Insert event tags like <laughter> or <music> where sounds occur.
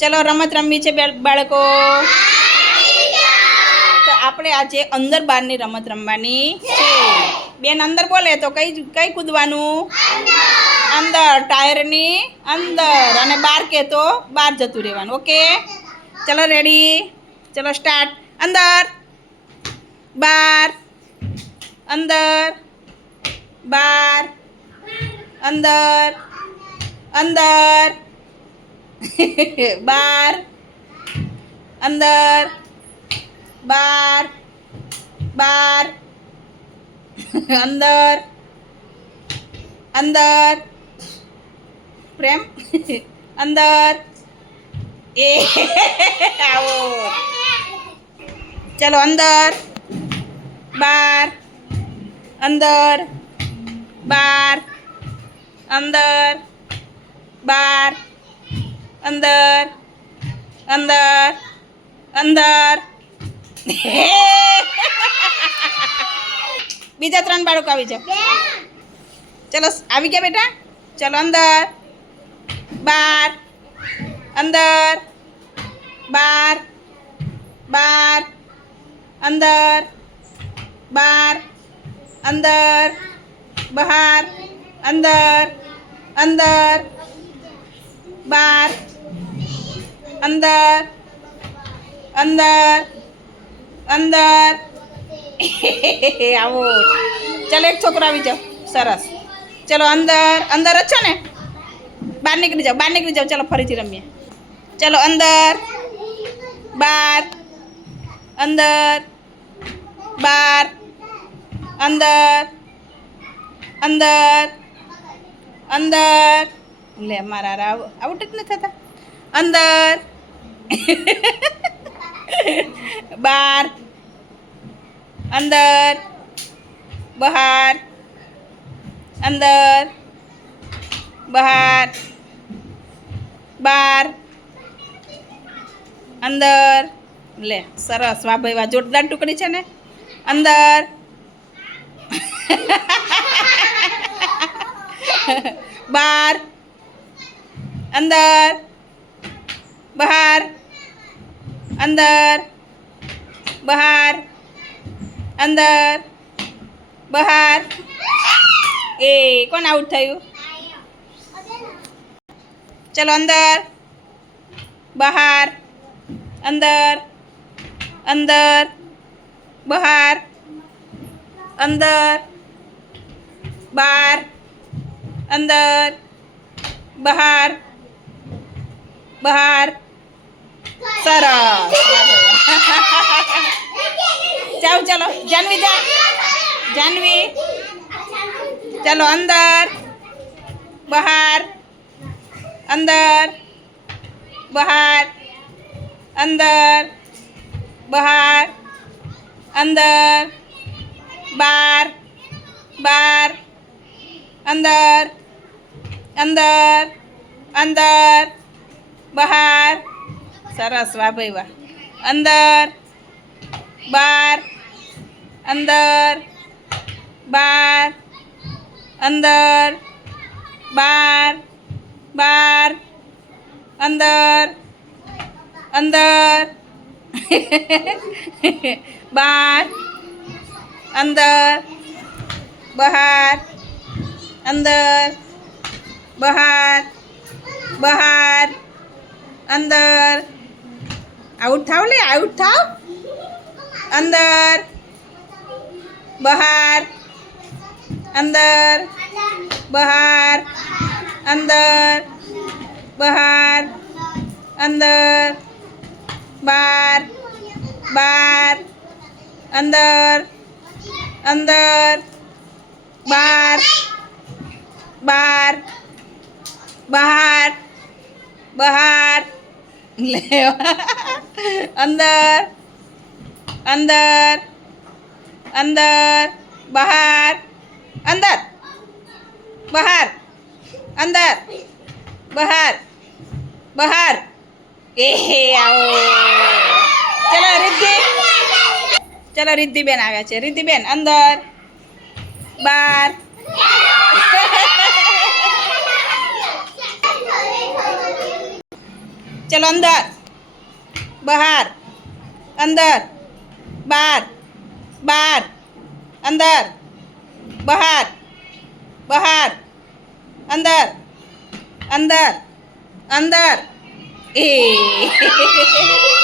ચલો રમત રમવી છે બાળકો. તો આપણે આજે અંદર બહારની રમત રમવાની છે. બેન, અંદર બોલે તો કઈ કઈ કૂદવાનું? અંદર, ટાયરની અંદર. અને બહાર કે તો બહાર જતું રહેવાનું, ઓકે? ચલો રેડી. ચલો સ્ટાર્ટ. અંદર. બાર. અંદર. બાર. અંદર. અંદર. <laughs> બાર અંદર બાર બાર <laughs> અંદર અંદર પ્રેમ <laughs> અંદર એ આવો ચલો અંદર બાર અંદર બાર અંદર બાર અંદર અંદર અંદર. <laughs> બીજા ત્રણ બાળકો આવી જાઓ. ચલો, આવી ગયા બેટા? ચલો, અંદર. બાર. અંદર. બાર. બાર. અંદર. બાર. અંદર. બહાર. અંદર. અંદર. બાર. અંદર અંદર અંદર <laughs> આવો ચલો એક છોકરો આવી જાઓ સરસ ચલો અંદર અંદર જ છો ને બહાર નીકળી જાઓ બહાર નીકળી જાઓ ચલો ફરીથી રમીએ ચલો અંદર બાર અંદર બાર અંદર અંદર અંદર લે મારા રાવ આઉટ જ નથી થતા અંદર. બાર. અંદર. બહાર. અંદર. બહાર. બાર. અંદર. લે, સરસ. વાહ ભાઈ, વાહ, જોરદાર ટુકડી છે ને. અંદર. બાર. અંદર. બહાર અંદર બહાર અંદર બહાર એ કોણ આઉટ થયું ચલો અંદર બહાર અંદર અંદર બહાર અંદર બાર અંદર બહાર બહાર સરસ જાઓ <laughs> ચાલો જાનવી જા જાનવી ચલો અંદર બહાર અંદર બહાર અંદર બહાર અંદર બાર બાર અંદર અંદર અંદર બહાર સરસ વાહ ભાઈ વાહ અંદર બાર અંદર બાર અંદર બાર બાર અંદર અંદર બાર અંદર બહાર અંદર બહાર બહાર અંદર આઉટ થાવ લે આઉટ થાવ અંદર બહાર અંદર બહાર અંદર બહાર અંદર બાર બાર અંદર અંદર બાર બાર બહાર બહાર લે અંદર અંદર અંદર બહાર અંદર બહાર અંદર બહાર બહાર એ આવો ચલો રિદ્ધિ ચલો રિદ્ધિબેન આવ્યા છે રિદ્ધિબેન અંદર બાર ચલો અંદર બહાર અંદર બહાર બહાર અંદર બહાર બહાર અંદર અંદર અંદર એ <laughs>